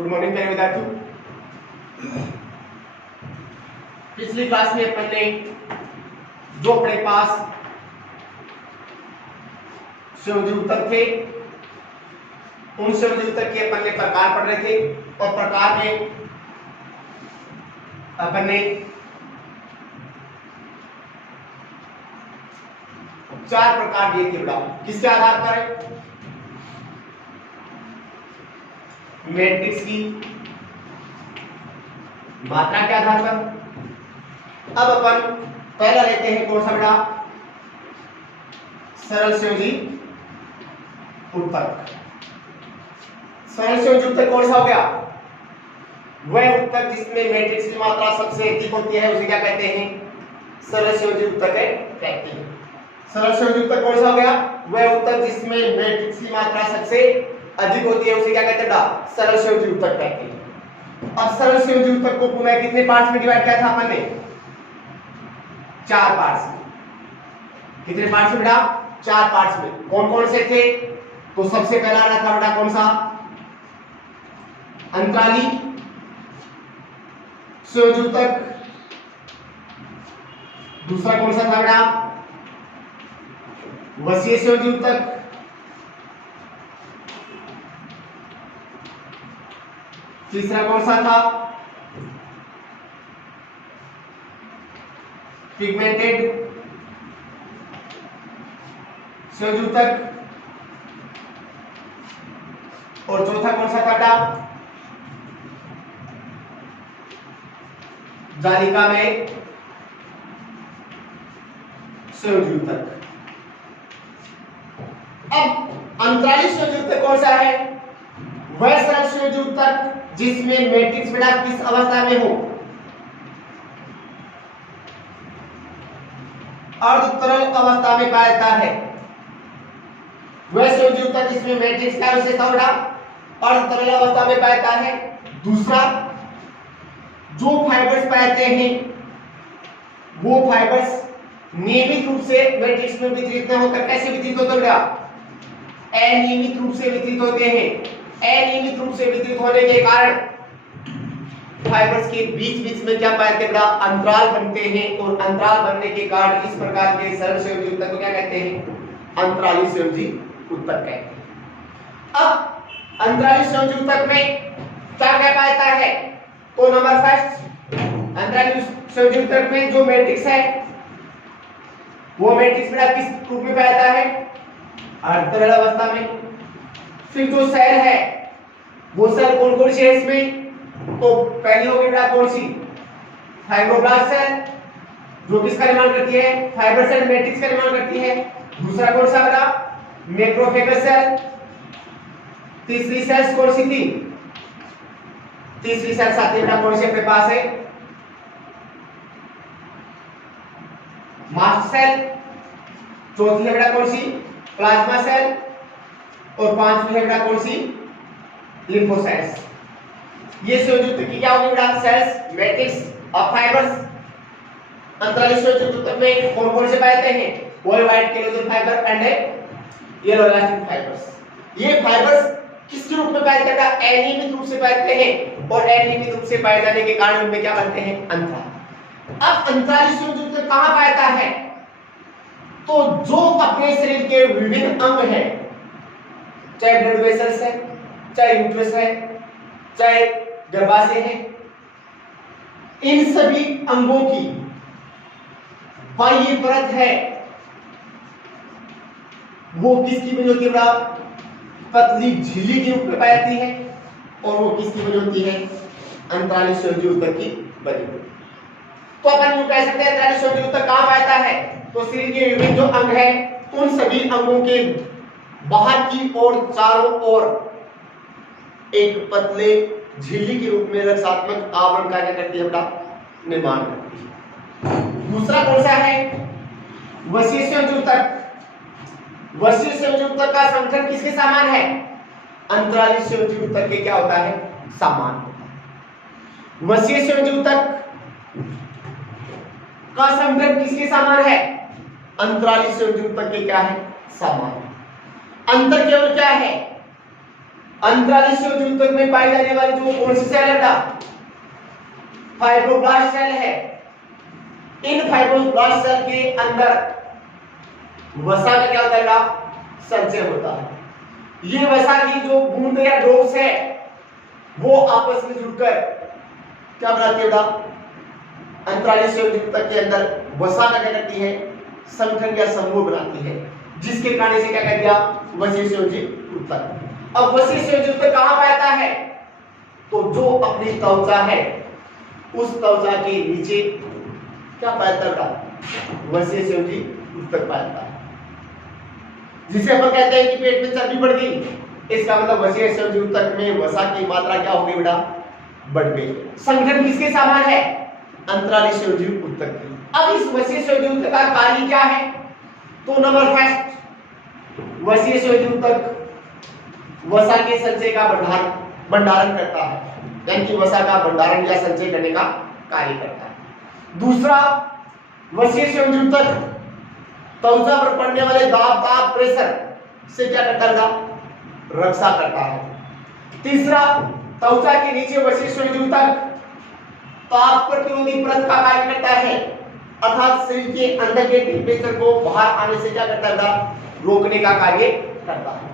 Good morning प्यारे विद्यार्थियों। पिछली क्लास में अपन ने जो अपने पास संयोजी उत्तर थे उन संयोजी उत्तर के अपन ने प्रकार पढ़ रहे थे और प्रकार में अपन ने 4 प्रकार दिए थे बेटा। किसके आधार पर? मैट्रिक्स की मात्रा के आधार पर। अब अपन पहला लेते हैं कौन सा बेटा? सरल संयोजी उत्तर। सरल संयोजी उत्तर कौन सा हो गया? वह उत्तर जिसमें मैट्रिक्स की मात्रा सबसे अधिक होती है उसे क्या कहते हैं? सरल संयोजी उत्तर कहते हैं। सरल संयोजी उत्तर कौन सा हो गया? वह उत्तर जिसमें मैट्रिक्स की मात्रा सबसे अधिक होती है उसे क्या कहते हैं? सरल संयोजी उत्तर कहते हैं। अब सरल संयोजी उत्तर को पुनः कितने पार्ट्स में डिवाइड किया था अपन ने? 4 पार्ट्स में। कितने पार्ट्स में बेटा? 4 पार्ट्स में। कौन कौन से थे? तो सबसे पहला आना था बेटा कौन सा? अंतराली संयोजी उत्तर। दूसरा कौन सा था बेटा? वसीय संयोजी उत्तर। तीसरा कौन सा था? पिगमेंटेड संयोजी उत्तर। और चौथा कौन सा था बेटा? जालिका में संयोजी उत्तर। अब अंतराली संयोजी उत्तर कौन सा है? वह सरल संयोजी उत्तर जिसमें मैट्रिक्स बेटा किस अवस्था में हो? अर्धतरल अवस्था में पाया जाता है। वह संयोजी उत्तर जिसमें मैट्रिक्स क्या विशेषता बेटा? अर्धतरल अवस्था में पाया जाता है। दूसरा, जो फाइबर्स पाए जाते हैं वो फाइबर्स नियमित रूप से मैट्रिक्स में वितरित न होकर कैसे वितरित होते हैं बेटा? अनियमित रूप से वितरित होते हैं। अनियमित रूप से वितरित होने के कारण फाइबर्स के बीच बीच में क्या पाए जाते हैं बेटा? अंतराल बनते हैं और अंतराल बनने के कारण इस प्रकार के सरल संयोजी उत्तर को क्या कहते हैं? अंतराली संयोजी उत्तर कहते हैं। अब अंतराली संयोजी उत्तर में क्या क्या पाया जाता है? तो नंबर फर्स्ट, अंतराली संयोजी उत्तर में जो मैट्रिक्स है वो मैट्रिक्स बेटा किस रूप में पाया जाता है? अर्धतरल अवस्था में। फिर जो सेल है वो सेल कौन कौन सी है इसमें? तो पहली होगी बेटा कौन सी? फाइब्रोब्लास्ट सेल जो किसका निर्माण करती है? फाइबर सेल मैट्रिक्स का निर्माण करती है। दूसरा कौन सा बेटा? Macrophages cell. तीसरी सेल्स कौन सी थी? तीसरी सेल साथी बेटा कौन सी अपने पास है? Mast cell. चौथी है बेटा कौन सी? Plasma cell. और पांचवी है बेटा कौन सी? लिम्फोसाइट्स। ये संयोजी उत्तर की क्या होगी बेटा? सेल्स, मैट्रिक्स और फाइबर्स। अंतराली संयोजी उत्तर में कौन कौन से पाए जाते हैं? Wall white collagen fibre and yellow elastic fibres. ये फाइबर्स किस रूप में पाए जाते हैं? अनियमित रूप से पाए जाते हैं और अनियमित रूप से पाए जाने के कारण उनमें क्या बनते हैं? अंतराल। अब अंतराली संयोजी उत्तर कहां पाया जाता है? तो जो अपने शरीर के विभिन्न अंग हैं, चाहे ब्लड वेसल्स है, चाहे यूट्रस है, चाहे गर्भाशय है, इन सभी अंगों की बाह्य परत है वो किसकी बनी होती है बेटा? पतली झिल्ली के रूप में पाई जाती है। और वो किसकी बनी होती है? अंतराली संयोजी उत्तर की बनी होती है। तो अपन यूं कह सकते हैं अंतराली संयोजी उत्तर कहां पाया जाता है? तो शरीर के विभिन्न जो अंग है उन सभी अंगों के बाहर की ओर चारों ओर एक पतले झिल्ली के रूप में रक्षात्मक आवरण का क्या करती है बेटा? निर्माण करती है। दूसरा कौन सा है? वसीय संयोजी उत्तर। वसीय संयोजी उत्तर का संगठन किसके समान है? अंतराली संयोजी उत्तर के क्या होता है? समान होता है। वसीय संयोजी उत्तर का संगठन किसके समान है? अंतराली संयोजी उत्तर के क्या है? समान। अंतर केवल क्या है? अंतराली संयोजी ऊतक में पाई जाने वाली जो कौन सी सेल है बेटा, फाइब्रोब्लास्ट सेल है। इन फाइब्रोब्लास्ट सेल के अंदर वसा का क्या होता है बेटा, संचय होता है। ये वसा की जो बूंद या ड्रॉप्स है वो आपस में जुड़कर क्या बनाती है बेटा, अंतराली संयोजी ऊतक के अंदर वसा का क्या करती है, संगठन या समूह बनाती है, जिसके कारण से क्या कर दिया, वसीय संयोजी ऊतक। अब वसीय संयोजी ऊतक कहां पाता है, तो जो अपनी त्वचा है उस त्वचा के नीचे क्या पाता है, वसीय संयोजी ऊतक पाता है। जिसे अपन कहते हैं कि पेट में चर्बी बढ़ गई, इसका मतलब वसीय संयोजी ऊतक में वसा की मात्रा क्या हो गई बेटा, बढ़ गई। संगठन किसके समान है, अंतराली संयोजी ऊतक की। अब इस वसीय संयोजी ऊतक का कार्य क्या है, तो नंबर फर्स्ट, वसीय संयोजी ऊतक वसा के संचय का भंडारण करता है, यानी कि वसा का भंडारण या संचय करने का कार्य करता है। दूसरा, वसीय संयोजी ऊतक त्वचा पर पड़ने वाले दाब, ताप, प्रेशर से क्या करता है, रक्षा करता है। तीसरा, त्वचा के नीचे वसीय संयोजी ऊतक ताप प्रतिरोधी परत का कार्य करता है, अर्थात शरीर के अंदर के टेम्परेचर को बाहर आने से क्या करता है, रोकने का कार्य करता है।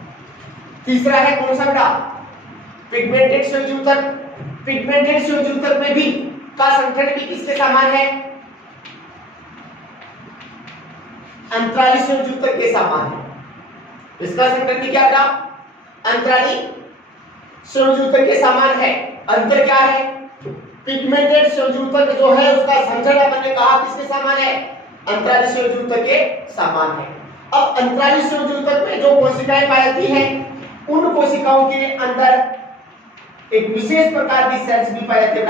तीसरा है कौन सा बेटा, पिगमेंटेड संयोजी ऊतक। पिगमेंटेड संयोजी ऊतक में भी का संगठन भी किसके समान है, अंतराली संयोजी ऊतक के समान है। इसका संगठन भी क्या था, अंतराली संयोजी ऊतक के समान है। अंतर क्या है, पिगमेंटेड संयोजी ऊतक जो है उसका संगठन अपन ने कहा किसके समान है, अंतराली संयोजी ऊतक के समान है। अब अंतराली संयोजी ऊतक में जो कोशिकाएं पाई जाती हैं, उन कोशिकाओं के अंदर एक विशेष प्रकार की सेल्स भी पाई जाती है।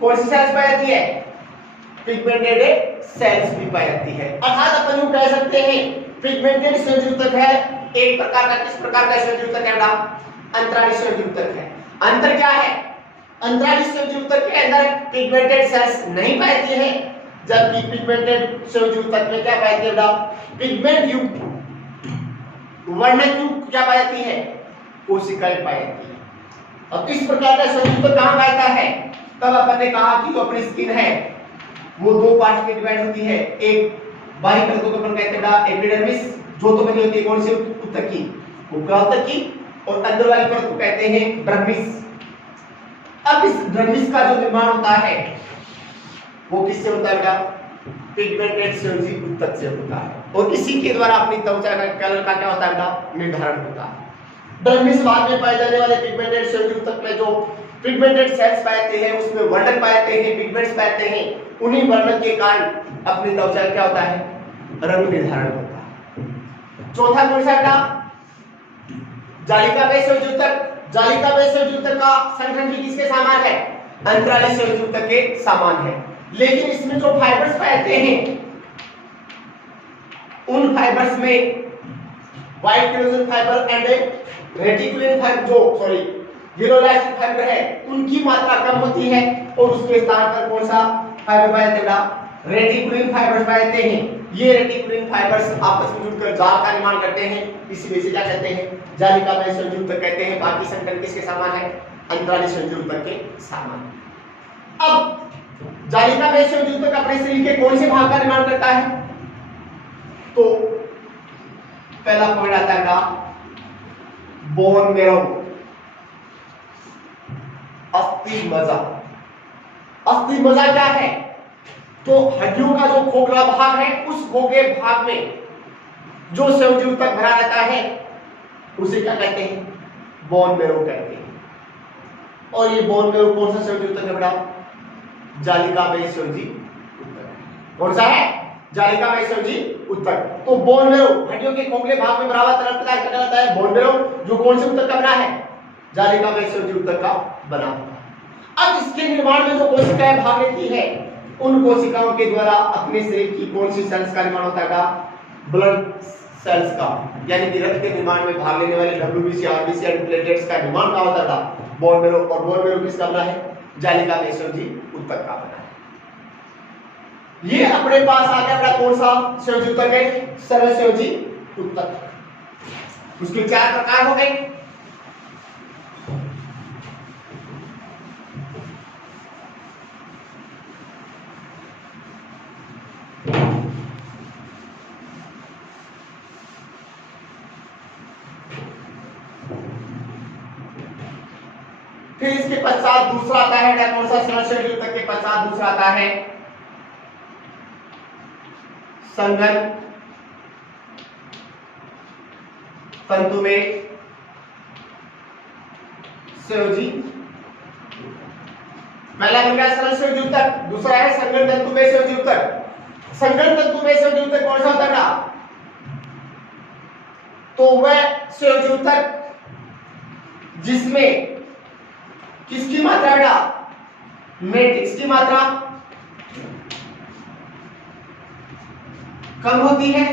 कौन सी सेल्स पाई जाती है, पिगमेंटेड सेल्स भी पाई जाती है। अर्थात अपन यूं कह सकते हैं पिगमेंटेड संयोजी ऊतक है एक प्रकार का, किस प्रकार का संयोजी ऊतक है, अंतराली संयोजी ऊतक है। अंतर क्या है, अंतराली संयोजी ऊतक के अंदर पिगमेंटेड सेल्स नहीं पाई जाती है, जबकि पिगमेंटेड संयोजी ऊतक में क्या पाई जाती है, पिगमेंट युक्त, वर्णक युक्त क्या पाई जाती है, कोशिकाएं पाई जाती है। अब इस प्रकार का संयोजी ऊतक कहां पाता है, तब अपन ने कहा कि जो अपनी स्किन है वो दो पार्ट में डिवाइड होती है। एक बाहरी परत को अपन कहते हैं एपिडर्मिस, जो तो बनी होती है कौन सी ऊतक की, ऊतक की, और अंदर वाली परत को कहते हैं डर्मिस। अब इस डर्मिस का जो निर्माण होता है वो किससे होता है बेटा, पिगमेंटेड संयोजी ऊतक से होता है, और इसी के द्वारा अपनी त्वचा का कलर का क्या होता है बेटा, निर्धारण होता है। डर्मिस बाद में पाए जाने वाले पिगमेंटेड संयोजी ऊतक में जो पिगमेंटेड सेल्स पाते हैं उसमें वर्णक पाते हैं, पिगमेंट्स पाते हैं, उन्हीं वर्णक के कारण अपनी त्वचा क्या होता है, रंग निर्धारण होता है। चौथा कौन सा बेटा, जालिकामय संयोजी ऊतक। जालिकामय संयोजी ऊतक का संगठन भी किसके समान है, अंतराली संयोजी ऊतक के समान है, लेकिन इसमें जो फाइबर्स पाते हैं उन फाइबर्स में white chromosome fibre and reticulin fibre, जो सॉरी हीरोलाइसिन फाइबर है, उनकी मात्रा कम होती है, और उसके स्थान पर कौन सा फाइबर पाए जाते हैं, रेटिकुलिन फाइबर्स पाए जाते हैं। ये रेटिकुलिन फाइबर्स आपस में जुड़कर जाल का निर्माण करते हैं, इसी वजह से क्या कहते हैं, जालिकामय संयोजी ऊतक कहते हैं। बाकी संगठन किसके समान है, अंतराली संयोजी ऊतक के समान। अब जालिकामय संयोजी ऊतक अपने शरीर के कौन से भाग का निर्माण करता है, तो पहला पॉइंट आता है बोन मैरो, अस्थि मज्जा। अस्थि मज्जा क्या है, तो हड्डियों का जो खोखला भाग है उस खोखले भाग में जो संयोजी ऊतक भरा रहता है उसे क्या कहते हैं, बोन मैरो कहते हैं। और ये बोन मैरो कौन सा संयोजी ऊतक है बेटा, जालिकामय संयोजी ऊतक। कौन सा है, जालिकामय संयोजी ऊतक। तो बोन मैरो हड्डियों के खोखले भाग में भरा हुआ तरल पदार्थ क्या कहलाता है, बोन मैरो, जो कौन से ऊतक का बना है, जालिकामय संयोजी ऊतक का बना हुआ। अब इसके निर्माण में जो कोशिकाएं भाग लेती है, उन कोशिकाओं के द्वारा अपने शरीर की कौन सी सेल्स का निर्माण होता है, ब्लड सेल्स का, यानी कि रक्त के निर्माण में भाग लेने वाले डब्ल्यूबीसी, आरबीसी एंड प्लेटलेट्स का निर्माण का होता था बोन मैरो। और बोन मैरो किसका बना है, जालिकामय संयोजी ऊतक का बना है। ये अपने पास आ गया अपना कौन सा संयोजी ऊतक है, सरल संयोजी ऊतक। उसके चार प्रकार हो गए, फिर इसके पश्चात दूसरा आता है, कौन सा सरल संयोजी ऊतक के पश्चात दूसरा आता है संघन तंतु में संयोजी। पहला बन गया सरल संयोजी ऊतक, दूसरा है संघन तंतु में संयोजी ऊतक। संघन तंतु में संयोजी ऊतक कौन सा होता है? तो वह संयोजी ऊतक जिसमें किसकी मात्रा बेटा? मैट्रिक्स की मात्रा कम होती है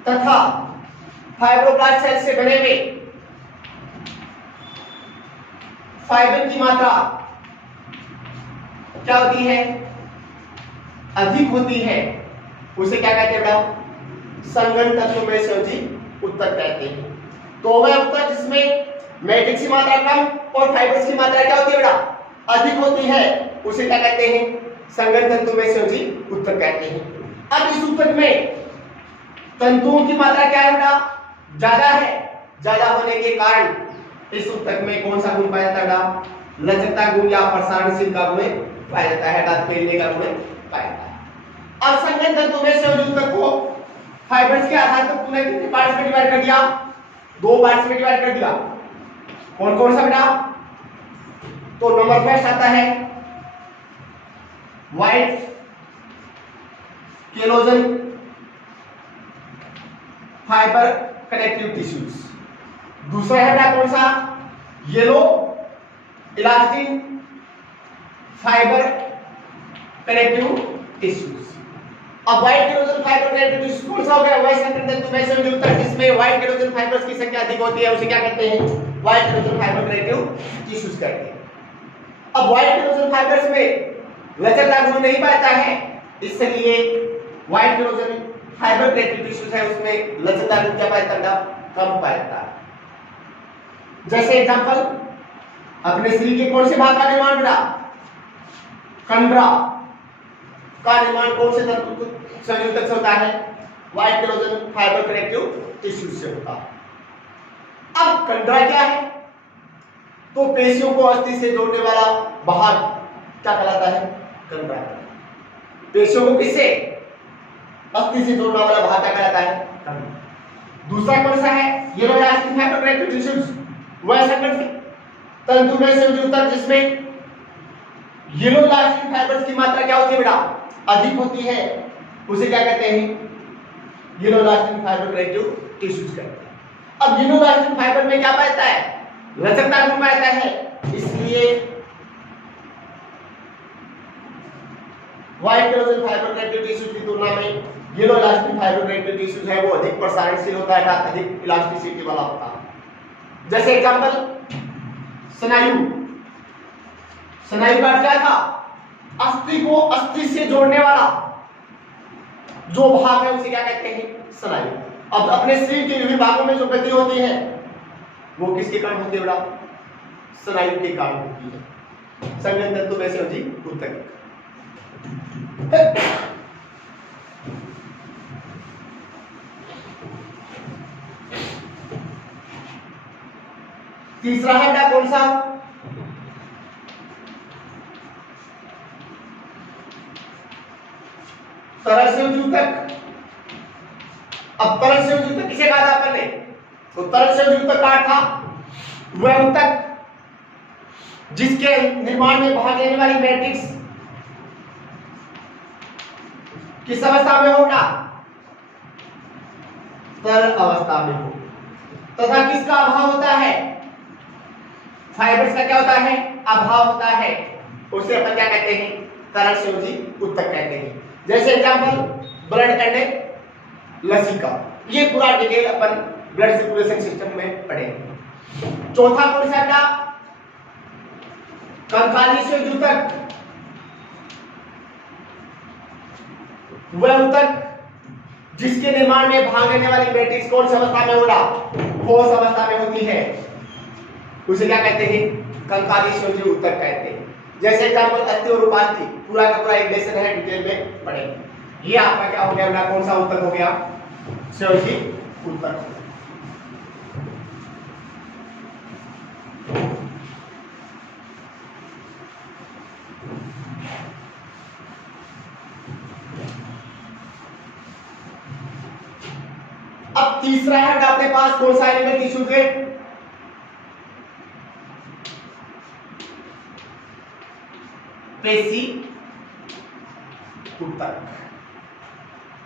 तथा फाइब्रोब्लास्ट सेल से बने हुए फाइबर की मात्रा क्या होती है? अधिक होती है। उसे क्या कहते हैं बेटा? संघन तंतु में संयोजी ऊतक कहते हैं। तो वह ऊतक जिसमें मैट्रिक्स की मात्रा कम और फाइबर्स की मात्रा क्या होती है बेटा? अधिक होती है, उसे क्या कहते हैं? संघन तंतु में संयोजी ऊतक कहते हैं। अब इस ऊतक में तंतुओं की मात्रा क्या है बेटा? ज्यादा है। ज्यादा होने के कारण इस ऊतक में कौन सा गुण पाया जाता है? लचकता गुण या प्रसारणशील का गुण पाया जाता है, अर्थात फैलने का गुण पाया जाता है। अब संघन तंतु में संयोजी ऊतक को फाइबर्स के आधार पर तूने कितने पार्ट्स में डिवाइड कर दिया? 2 पार्ट्स में डिवाइड कर दिया। कौन कौन सा बेटा? तो नंबर फर्स्ट आता है व्हाइट केलोजन फाइबर कनेक्टिव टिश्यूज। दूसरा है बेटा कौन सा? Yellow elastin fibre connective tissues. अब व्हाइट केलोजन फाइबर कनेक्टिव टिश्यूज कौन सा हो गया? वह संघन तंतु में संयोजी ऊतक जिसमें व्हाइट केलोजन फाइबर्स की संख्या अधिक होती है, उसे क्या कहते हैं? व्हाइट केलोजन फाइबर कनेक्टिव टिश्यूज कहते हैं। अब व्हाइट केलोजन फाइबर्स में लचकता गुण नहीं पाता है, इसलिए व्हाइट केलोजन फाइबर कनेक्टिव टिश्यूज है उसमें लचकता गुण क्या पाया जाता है? कम पाया जाता है। जैसे एग्जांपल अपने शरीर के कौन से भाग का निर्माण बेटा? कंडरा का निर्माण कौन से तंतु संयोजी ऊतक से होता है? व्हाइट केलोजन फाइबर कनेक्टिव टिश्यूज से होता है। अब कंडरा क्या है? तो पेशियों को अस्थि से जोड़ने वाला भाग क्या कहलाता है? कंडरा। पेशियों को किससे? अस्थि से जोड़ने वाला भाग क्या कहलाता है? कंडरा। दूसरा कौन सा है? Yellow elastin fibre connective tissues. वह संघन तंतु में संयोजी ऊतक जिसमें येलो इलास्टिन फाइबर्स की मात्रा क्या होती है बेटा? अधिक होती है, उसे क्या कहते हैं? Yellow elastin fibre connective tissues कहते हैं। अब येलो इलास्टिन फाइबर में क्या पाया जाता है? लचकता गुण पाया जाता है, इसलिए व्हाइट केलोजन फाइबर कनेक्टिव टिश्यूज की तुलना में yellow elastin fibre connective tissues है वो अधिक प्रसारणशील होता है, अर्थात अधिक इलास्टिसिटी वाला होता है। जैसे एग्जांपल स्नायु। स्नायु का क्या था? अस्थि को अस्थि से जोड़ने वाला जो भाग है उसे क्या कहते हैं? स्नायु। अब अपने शरीर के विभिन्न भागों में जो गति होती है वो किसके कारण होती है बेटा? स्नायु के कारण होती है। संघन तंतु में संयोजी ऊतक। तीसरा है बेटा कौन सा? तरल संयोजी ऊतक। अब तरल संयोजी ऊतक किसे कहा था अपन ने? तो तरल संयोजी ऊतक का था वह ऊतक जिसके निर्माण में भाग लेने वाली मैट्रिक्स किस अवस्था में होगा? तरल अवस्था में हो, तथा किसका अभाव होता है? फाइबर्स का क्या होता है? अभाव होता है। उसे अपन क्या कहते हैं? तरल संयोजी ऊतक कहते हैं। जैसे एग्जांपल ब्लड एंड लसिका। ये पूरा डिटेल अपन ब्लड सर्कुलेशन सिस्टम में पढ़ेंगे। चौथा कौन सा बेटा? कंकाली संयोजी ऊतक। वह ऊतक जिसके निर्माण में भाग लेने वाली मैट्रिक्स कौन सी अवस्था में होगा? ठोस अवस्था में होती है, उसे क्या कहते हैं? कंकाली संयोजी ऊतक कहते हैं। जैसे एग्जांपल अस्थि और उपास्थि, पूरा का पूरा एक लेसन है, डिटेल में पढ़ेंगे। ये आपका क्या हो गया बेटा? कौन सा ऊतक हो गया? संयोजी ऊतक। तीसरा है बेटा अपने पास कौन सा एनिमल टिश्यू के, पेशी ऊतक।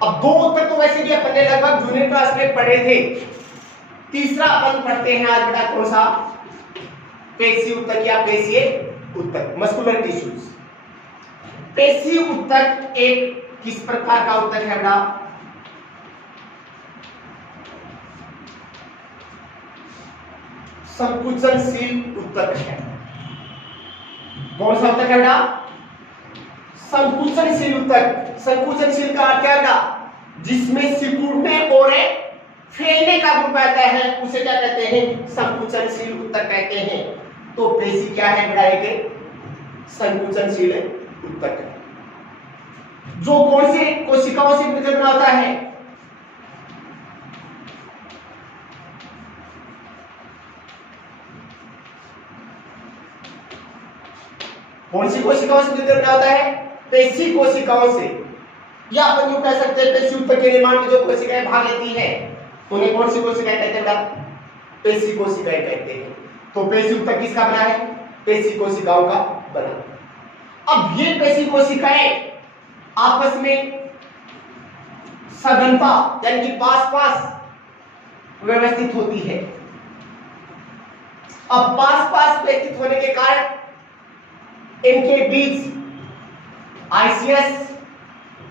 अब दो ऊतक तो वैसे भी अपन ने लगभग जूनियर क्लास में पढ़े थे, तीसरा अपन पढ़ते हैं आज बेटा कौन सा, पेशी ऊतक या पेशीय ऊतक, मस्कुलर टिश्यूज। पेशी ऊतक एक किस प्रकार का ऊतक है बेटा, संकुचनशील ऊतक है। कौन सा ऊतक है बेटा, संकुचनशील ऊतक। संकुचनशील का अर्थ क्या बेटा, जिसमें सिकुड़ने और फैलने का गुण पाता है उसे क्या कहते हैं, संकुचनशील ऊतक कहते हैं। तो पेशी क्या है बेटा, एक संकुचनशील ऊतक है जो कौन सी कोशिकाओं से मिलकर बना होता है, कौन सी कोशिकाओं से मिलकर बना होता है, पेशी कोशिकाओं से। या अपन यूं कह सकते हैं पेशी ऊतक के निर्माण में जो कोशिकाएं भाग लेती हैं उन्हें कौन सी कोशिकाएं कहते हैं बेटा, पेशी कोशिकाएं कहते हैं। तो पेशी ऊतक किसका बना है, पेशी कोशिकाओं का बना। अब ये पेशी कोशिकाएं आपस में सघनता यानी कि पास पास व्यवस्थित होती है। अब पास पास व्यवस्थित होने के कारण इनके बीच आईसीएस,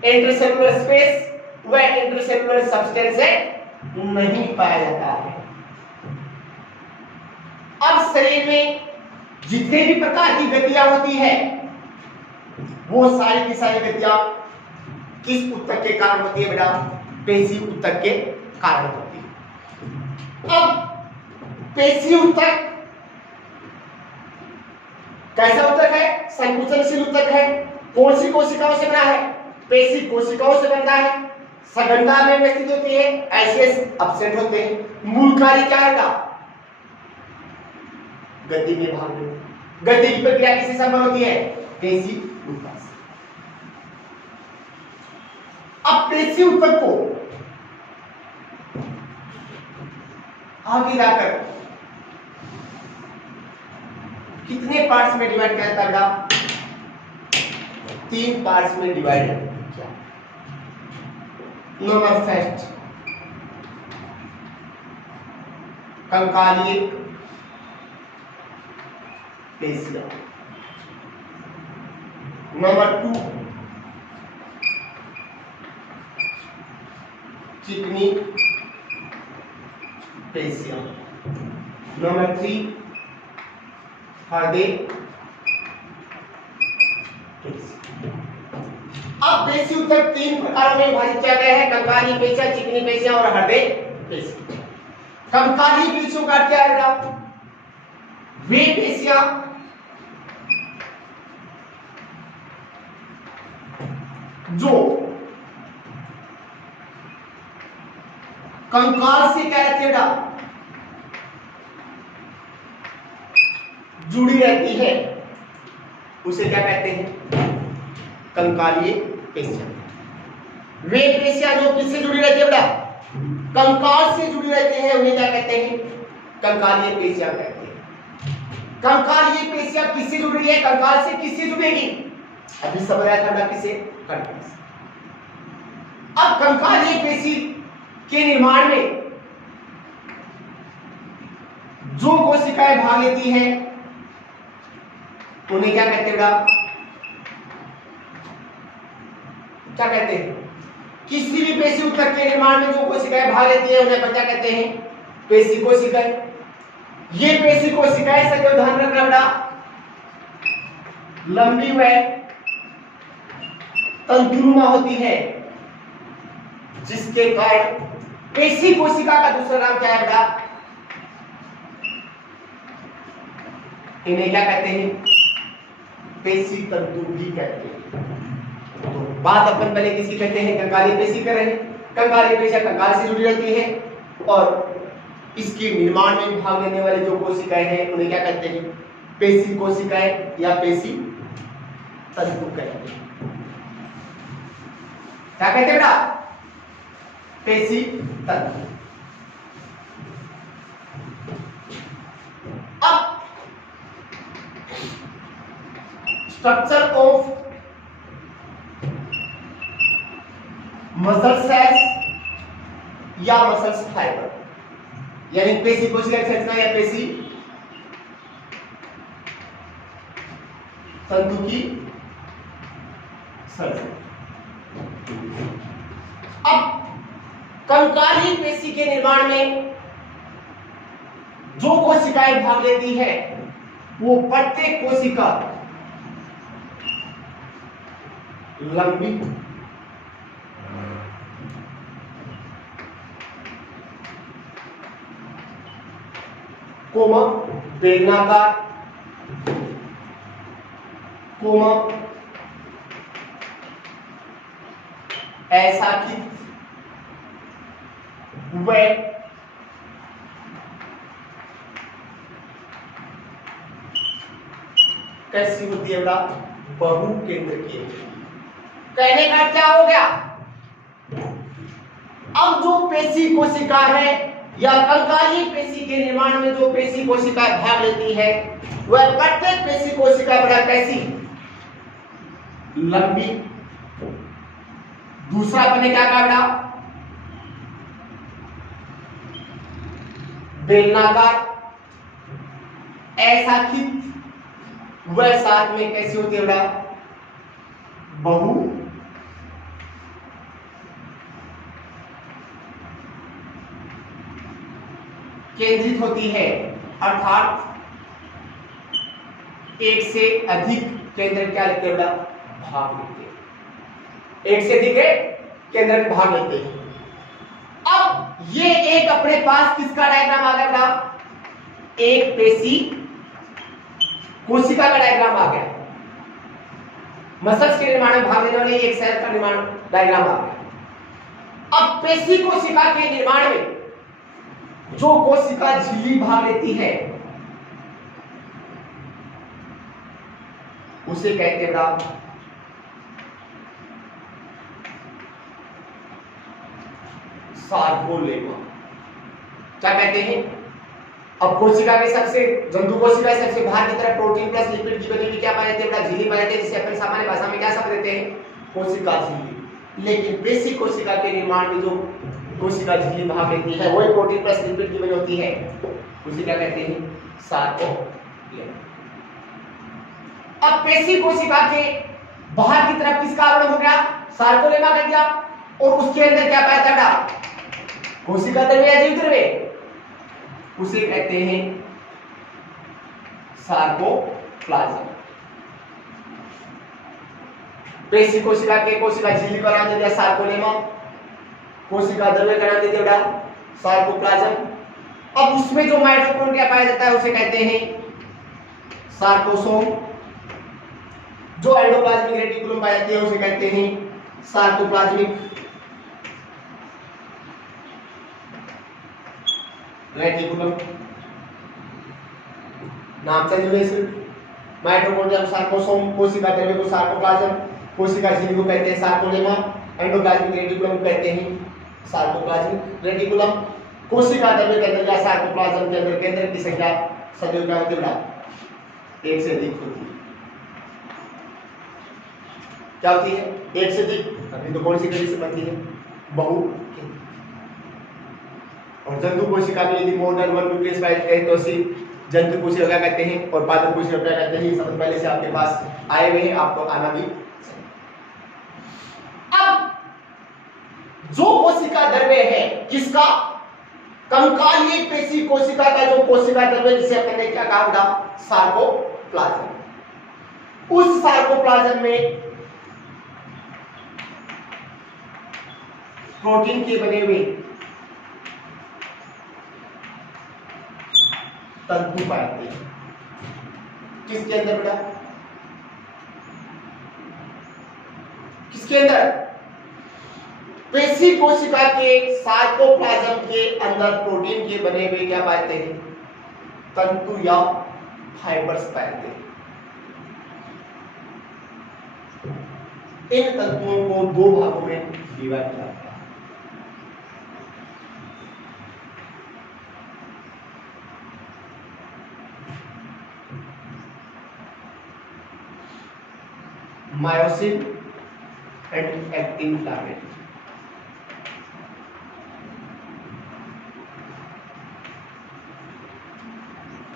इंटरसेलुलर स्पेस व इंटरसेलुलर सब्सटेंस नहीं पाया जाता है। अब शरीर में जितने भी प्रकार की गतियां होती है वो सारी की सारी गतियां किस ऊतक के कारण होती है बेटा, पेशी ऊतक के कारण होती है। अब पेशी ऊतक कैसा ऊतक है, संकुचनशील ऊतक है। कौन सी कोशिकाओं से बना है, पेशी कोशिकाओं से बनता है। सघनता में व्यवस्थित होती है, आईसीएस एब्सेंट होते हैं। मूल कार्य क्या है, गति में भाग लेना। गति की प्रक्रिया किससे संपन्न होती है, पेशी ऊतक से। अब पेशी ऊतक को आगे जाकर कितने पार्ट्स में डिवाइड किया जाता है बेटा, 3 पार्ट्स में डिवाइड किया। नंबर फर्स्ट कंकालीय पेशियां, नंबर 2 चिकनी पेशियां, नंबर 3 हृदय पेशी। अब पेशी ऊतक 3 प्रकारों में विभाजित किया गया है, कंकालीय पेशियां, चिकनी पेशियां और हृदय पेशी। कंकालीय पेशियों का क्या है, वे पेशियां जो कंकाल से क्या रहती है, जुड़ी रहती है, उसे क्या कहते हैं, कंकालीय पेशियां। वे पेशियां जो किससे जुड़ी रहती है बेटा, कंकाल से जुड़ी रहती है, उन्हें क्या कहते हैं, कंकालीय पेशियां कहते हैं। कंकालीय पेशियां किससे जुड़ रही है, कंकाल से किससे जुड़ेगी, अभी समझ आया था किसे, कंकाल से। अब कंकालीय पेशी के निर्माण में जो कोशिकाएं भाग लेती हैं उन्हें क्या कहते हैं बेटा, क्या कहते हैं, किसी भी पेशी ऊतक के निर्माण में जो कोशिकाएं भाग लेती है उन्हें क्या कहते हैं, पेशी कोशिकाएं। ये पेशी कोशिकाएं से जो ध्यान रखना बेटा, लंबी व तंतुनुमा होती है, जिसके कारण पेशी कोशिका का दूसरा नाम क्या है बेटा, इन्हें क्या कहते हैं, पेशी तंतु भी कहते हैं। तो बात अपन पहले किसी कहते हैं, कंकालीय पेशी कर रहे हैं। कंकालीय पेशियां कंकाल से जुड़ी रहती है और इसके निर्माण में भाग लेने वाली जो कोशिकाएं हैं उन्हें क्या कहते हैं, पेशी कोशिकाएं या पेशी तंतु कहते हैं। क्या कहते हैं बेटा, पेशी तंतु। स्ट्रक्चर ऑफ मसल सेल्स या मसल्स फाइबर, यानी पेशी कोशिका की संरचना या पेशी तंतु की संरचना। अब कंकाली पेशी के निर्माण में जो कोशिकाएं भाग लेती है वो प्रत्येक कोशिका लंबी, कोमा बेलनाकार, कोमा ऐसा कि वह कैसी होती है बेटा, बहुकेंद्रकीय। कहने का क्या हो गया, अब जो पेशी कोशिका है या कंकाली पेशी के निर्माण में जो पेशी कोशिका भाग लेती है वह प्रत्येक पेशी कोशिका बड़ा कैसी, लंबी। दूसरा अपने क्या कहा बेटा, बेलनाकार, ऐसा खित, वह साथ में कैसी होती है बेटा, बहु केंद्रित होती है, अर्थात एक से अधिक केंद्र क्या लेते हैं बेटा, भाग लेते हैं, एक से अधिक केंद्र के भाग लेते हैं। अब ये एक अपने पास किसका डायग्राम आ गया बेटा, एक पेशी कोशिका का डायग्राम आ गया, मसल्स के निर्माण में भाग लेने वाले एक सेल का निर्माण डायग्राम आ गया। अब पेशी कोशिका के निर्माण में जो कोशिका झिल्ली भाग लेती है उसे कहते हैं सार्कोलेमा। क्या कहते हैं, अब कोशिका के सबसे जंतु कोशिका सबसे बाहर की तरफ प्रोटीन प्लस लिपिड की बनी हुई क्या पाए जाते हैं, झिल्ली पाए जाते हैं, जिसे अपन सामान्य भाषा में क्या शब्द देते हैं, कोशिका झिल्ली। लेकिन पेशी कोशिका के निर्माण में जो कोशिका झिल्ली भाग लेती है वही प्रोटीन प्लस लिपिड की बनी होती है, उसे क्या कहते हैं, सार्कोलेमा। अब पेशी कोशिका के बाहर की तरफ किसका आवरण हो गया, सार्कोलेमा कर दिया, और उसके अंदर क्या पाया जाता है, कोशिका द्रव्य या जीव द्रव्य, उसे कहते हैं सार्कोप्लाज्म। पेशी कोशिका के कोशिका झिल्ली का नाम दे दिया सार्कोलेमा, कोशिका द्रव्य का नाम दे दिया सार्कोप्लाज्म। अब उसमें जो माइटोकॉन्ड्रिया पाया जाता है उसे कहते हैं सार्कोसोम, जो एंडोप्लाज्मिक रेटिकुलम पाई जाती है उसे कहते हैं सार्कोप्लाज्मिक रेटिकुलम। नाम से जुड़े सिर्फ माइटोकॉन्ड्रिया सार्कोसोम, कोशिका द्रव्य को सार्कोप्लाज्म, कोशिका झिल्ली को कहते हैं सार्कोलेमा, एंडोप्लाज्मिक रेटिकुलम को कहते हैं सार्कोप्लाज्मिक रेटिकुलम। कोशिका द्रव्य के अंदर या सार्कोप्लाज्म के अंदर केंद्र की संख्या सदैव क्या होती है, एक से अधिक होती है। क्या होती है, एक से अधिक। अभी तो कौन सी कड़ी से बनती है, बहु। और जंतु कोशिका में यदि मोर देन वन न्यूक्लियस पाए जाते हैं तो उसे जंतु कोशिका क्या कहते हैं और पादप कोशिका क्या कहते हैं, ये सब पहले से आपके पास आए हुए हैं, आपको आना भी। अब जो कोशिका द्रव्य है किसका, कंकालीय पेशी कोशिका का जो कोशिका द्रव्य जिसे अपन ने क्या कहा था, सार्कोप्लाज्म। उस सार्कोप्लाज्म में प्रोटीन के बने हुए तंतु पाए जाते हैं। किसके अंदर बेटा, किसके अंदर, पेशी कोशिका के सार्कोप्लाज्म के अंदर प्रोटीन के बने हुए क्या पाते हैं, तंतु या फाइबर्स पाते हैं। इन तंतुओं को दो भागों में डिवाइड किया जाता है। Myosin and actin filament.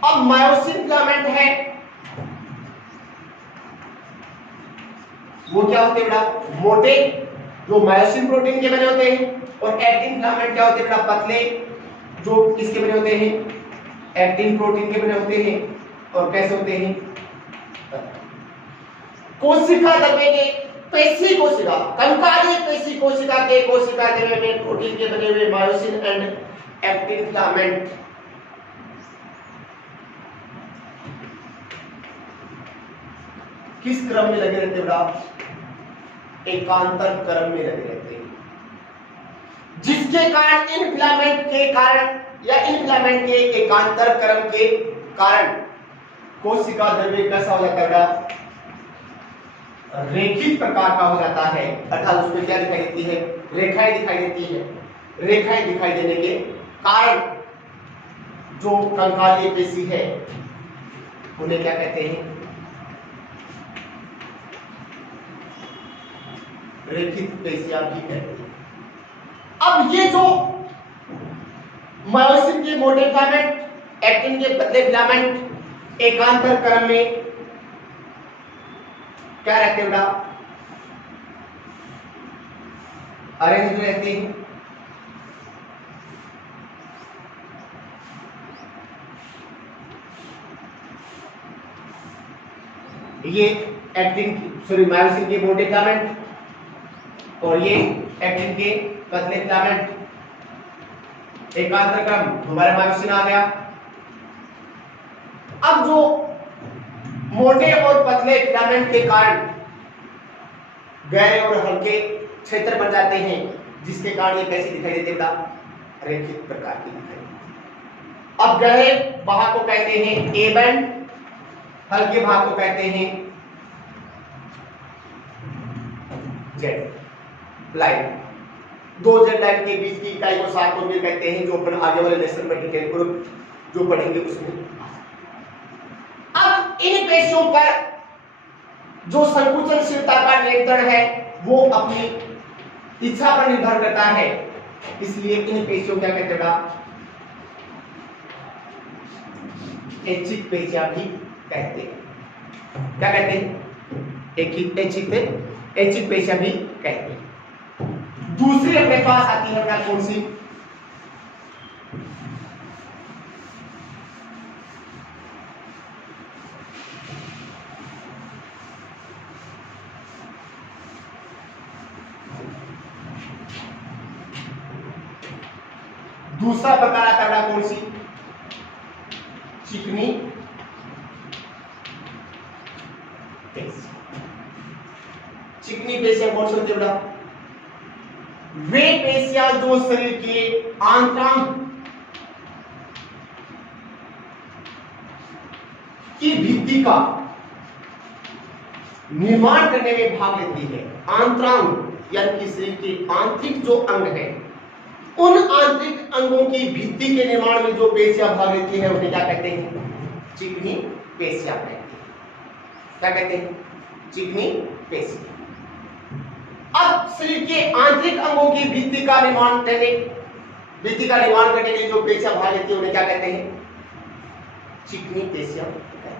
अब मायोसिन फिलामेंट है वो क्या होते हैं बेटा, मोटे जो मायोसिन प्रोटीन के बने होते हैं, और एक्टिन फिलामेंट क्या होते हैं बेटा, पतले जो किसके बने होते हैं, एक्टिन प्रोटीन के बने होते हैं। और कैसे होते हैं, कोशिका द्रव्य के, पेशी कोशिका, कंकालीय पेशी कोशिका के कोशिका द्रव्य में प्रोटीन के बने हुए मायोसिन एंड एक्टिन फिलामेंट किस क्रम में लगे रहते हैं बेटा, एकांतर क्रम में लगे रहते हैं, जिसके कारण इन फिलामेंट के कारण या इन फिलामेंट के एकांतर क्रम के कारण कोशिका द्रव्य कैसा हो जाता है बेटा, रेखित प्रकार का हो जाता है। अर्थात उसमें क्या दिखाई देती है, रेखाएं दिखाई देती है। रेखाएं दिखाई देने के कारण जो कंकालीय पेशी है उन्हें क्या कहते हैं, रेखित पेशियां भी कहते हैं। अब ये जो मायोसिन के मोटे फिलामेंट, एक्टिन के पतले फिलामेंट एकांतर क्रम में क्या रहते हैं बेटा, अरेंज रहते हैं। ये एक्टिन सॉरी मायोसिन के मोटे फिलामेंट और ये एक्टिन के पतले फिलामेंट एकांतर क्रम, हमारा मायोसिन आ गया। अब जो मोटे और पतले फिलामेंट के कारण गहरे और हल्के क्षेत्र बन जाते हैं, जिसके कारण ये कैसे दिखाई देते बेटा, रेखित प्रकार की दिखाई देते। अब गहरे भाग को कहते हैं ए बैंड, हल्के भाग को कहते हैं जेड लाइन। दो जेड लाइन के बीच की इकाई को सार्कोमेर कहते हैं, जो अपन आगे वाले लेसन में डिटेल जो पढ़ेंगे उसमें। अब इन पेशियों पर जो संकुचनशीलता का नियंत्रण है वो अपनी इच्छा पर निर्भर करता है, इसलिए इन पेशियों क्या कहते हैं, ऐच्छिक पेशियां भी कहते हैं। क्या कहते हैं, ऐच्छिक पेशियां भी कहते हैं। दूसरी अपने पास आती है अपना कौन सी, दूसरा प्रकार आता है कौन सी, चिकनी पेशी। चिकनी पेशियां कौन सी होती है बेटा, वे पेशियां जो शरीर के आंतरांग की भित्ति का निर्माण करने में भाग लेती है। आंतरांग यानी कि शरीर के आंतरिक जो अंग है, उन आंतरिक अंगों की भित्ति के निर्माण में जो पेशियां भाग लेती है उन्हें क्या कहते हैं, चिकनी पेशियां कहते हैं। क्या कहते हैं, चिकनी पेशी। अब शरीर के आंतरिक अंगों की भित्ति का निर्माण करने के लिए जो पेशियां भाग लेती है उन्हें क्या कहते हैं, चिकनी पेशियां कहते हैं।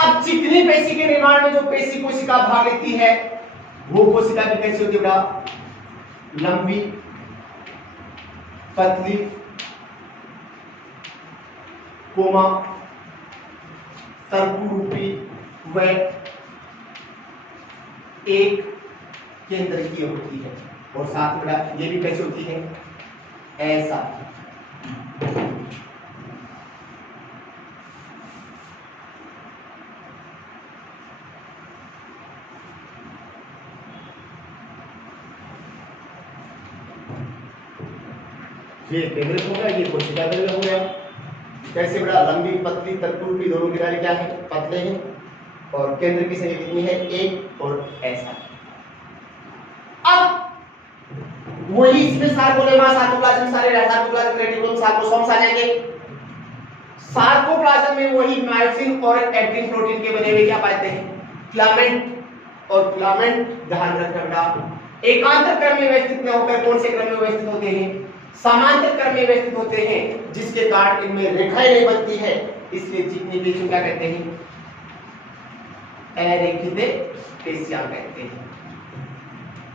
अब चिकनी पेशी के निर्माण में जो पेशी कोशिका भाग लेती है वो कोशिका भी कैसी होती है बेटा, लंबी, पतली, कोमा, तर्करूपी व एक केंद्रीय होती है। और साथ में ये भी कैसी होती है, ऐसा। ये केंद्र हो गया, ये कोशिका केंद्र हो गया। कैसे बड़ा, लंबी, पतली, तर्करूपी, दोनों किनारे क्या है, पतले हैं, और केंद्र की संख्या कितनी है, एक, और ऐसा। अब वही इसमें सार्कोलेमा, सार्कोप्लाज्म, सार्कोप्लाज्म, रेटिकुलम, सार्कोसोम्स आ जाएंगे। सार्कोप्लाज्म में वही मायोसिन और एक्टिन प्रोटीन के बने हुए क्या पाते हैं, फिलामेंट और फिलामेंट ध्यान रखना बेटा, एकांतर क्रम में व्यवस्थित न होकर कौन से क्रम में व्यवस्थित होते हैं? समांतर क्रम में व्यवस्थित होते हैं, जिसके कारण इनमें रेखाएं नहीं बनती है, इसलिए चिकनी पेशियों क्या कहते हैं? अरेखित पेशियां कहते हैं।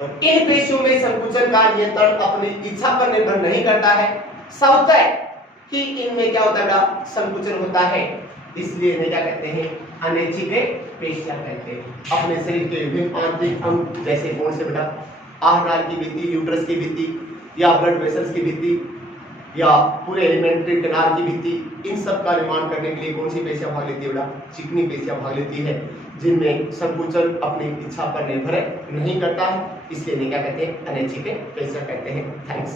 और इन पेशियों में संकुचन का नियंत्रण अपनी इच्छा पर निर्भर नहीं करता है, स्वतः कि इनमें क्या होता है? संकुचन होता है, इसलिए इन्हें क्या कहते हैं? अनैच्छिक पेशियां कहते हैं। अपने शरीर के विभिन्न आंतरिक अंग जैसे कौन से बेटा? आहार की भित्ति, यूट्रस की भित्ति या ब्लड वेसल्स की भित्ति या पूरे एलिमेंट्री कैनाल की भित्ति, इन सब का निर्माण करने के लिए कौन सी पेशियां भाग लेती है बेटा? चिकनी पेशियां भाग लेती है, जिनमें संकुचन अपनी इच्छा पर निर्भर नहीं करता है, इसलिए इन्हें क्या कहते हैं? अनैच्छिक पेशियां कहते हैं। थैंक्स।